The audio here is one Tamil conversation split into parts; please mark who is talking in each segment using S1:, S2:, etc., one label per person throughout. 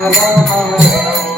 S1: Hello, hello.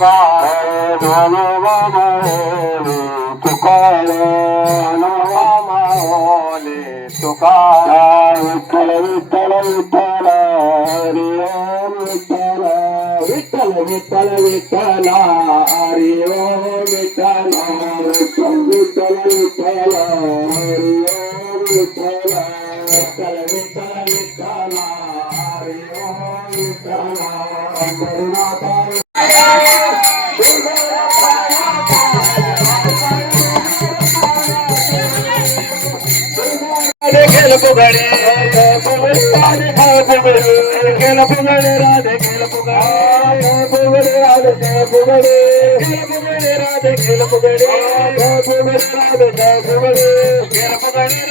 S2: విఠల విఠల హరి ఓ విఠల
S1: విఠల విఠల విఠల హరి ఓ విఠల
S2: విఠల
S1: విఠల విఠల హరి ఓ విఠల
S2: కరుణాకర
S1: கெலப்புகளே கெலப்புகளே ராதே கெலப்புகளே ராதே கெலப்புகளே கெலப்புகளே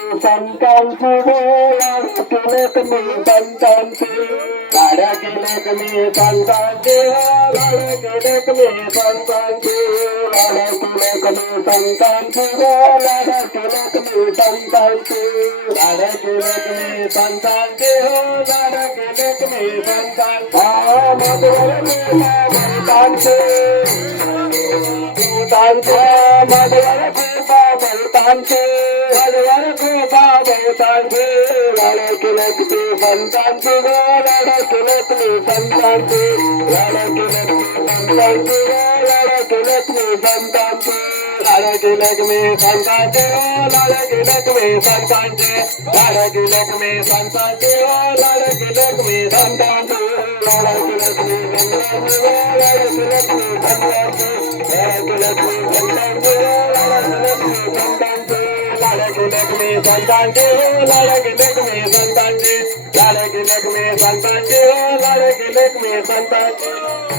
S1: तिलक में बंधन से काड़ा तिलक में बंधन से तिलक में बंधन से तिलक में बंधन से तिलक में बंधन से तिलक में बंधन से तिलक में बंधन बंधन से बंधन से తాంతే వాడి వరకు బాధవుతాంతే వాళ్ళకి నొప్పి సంతాంతి వాళ్ళకి నొప్పి సంతాంతి వాళ్ళకి నొప్పి సంతాంతి तिलक में संतान जी लाल तिलक में संतान जे ओ तिलक में संतान जी के तिलक में संतान जे ओ के तिलक में संतान जी लाल तिलक में संतान जे ओ तिलक में संतान जी लाल तिलक में संतान जे ओ तिलक में संतान जे లగమే సంతాండి ఓ లడకి లగమే సంతాండి లడకి లగమే సంతాండి ఓ లడకి లగమే సంతాండి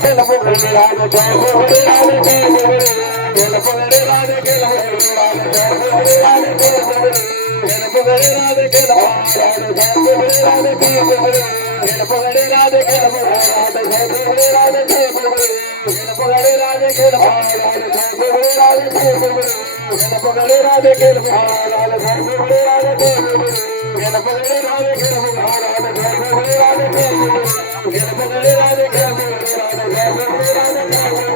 S1: గెలపొడి రాజ జయపొడి రాజ జయపొడి గెలపొడి రాజ గెలపొడి రాజ జయపొడి రాజ జయపొడి గణపతి రాజ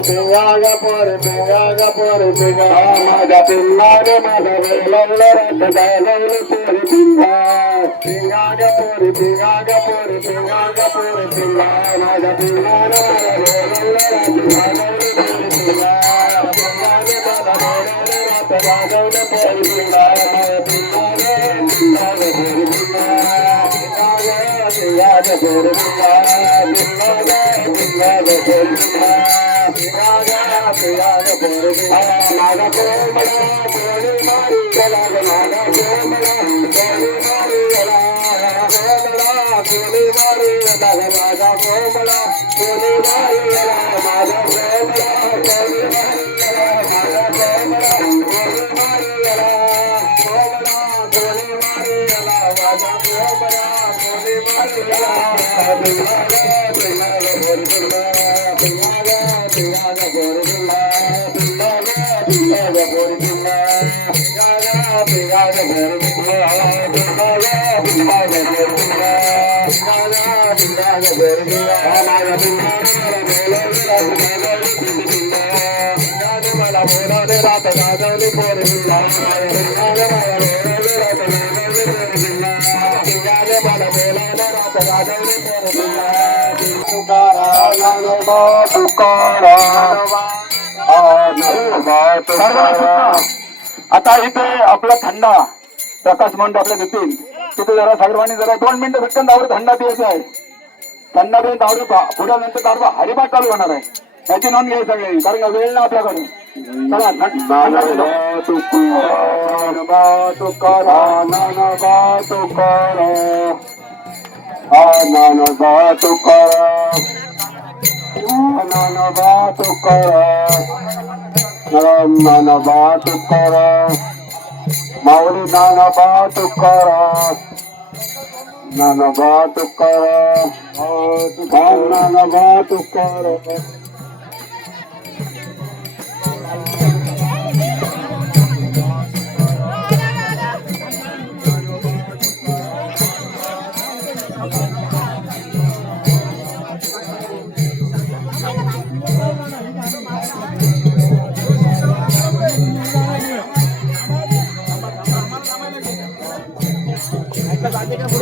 S1: திங்காக போரு திங்காக போரு திங்காக பின்னாடி மதவேலோட ரெண்டு தயலோடு போரு
S2: திங்கா
S1: திங்காக போரு திங்காக போரு திங்காக போரு திங்கா நாக கோமலா கோடி மாறி நாக கோமலா கோமலா மாறி கோமலா மாறி கோமலா மாறி கோமலா மாறி கோமலா மாறி கோமலா மாறி
S3: आता इथे आपला थंडा प्रकाश मंड आपल्या देतील तिथे जरा सर्वांनी जरा दोन मिनिटं पटकन दावड थंडा पियायचा आहे थंडा पिऊन दावडी पुढे नंतर दावडा हरिपाठ चालू होणार आहे त्याची नोंद घ्यायची सगळी कारण वेळ ना आपल्याकडे चला थंड- थंडा पितो.
S2: ज्ञानोबा तुकारा माऊली नानाबा तुकाराम नानाबा तुकाराम नानाबा तुकाराम থেকে